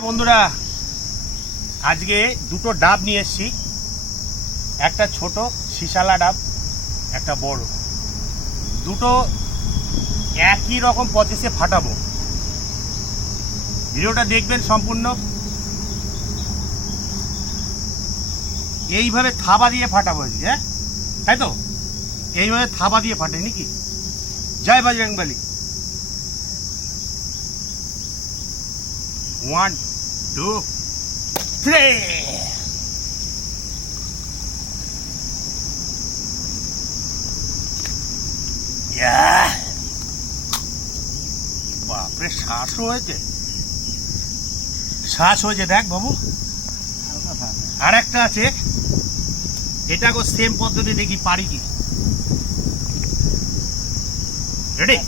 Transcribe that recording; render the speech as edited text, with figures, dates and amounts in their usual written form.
বন্ধুরা, আজকে দুটো ডাব নিয়ে এসেছি। একটা ছোট শিশালা ডাব, একটা বড়। দুটো একই রকম প্রসেসে ফাটাবো। ভিডিওটা দেখবেন সম্পূর্ণ। এইভাবে থাবা দিয়ে ফাটাবো, হ্যাঁ তাই তো? এইভাবে থাবা দিয়ে ফাটে নাকি? জয় বজরংবলী। 1 2 3। বাপরে, শ্বাসও হয়েছে, শ্বাস হয়েছে। দেখ বাবু, আর একটা আছে, এটাকে সেম পদ্ধতি দেখি পারি কি। রেডি?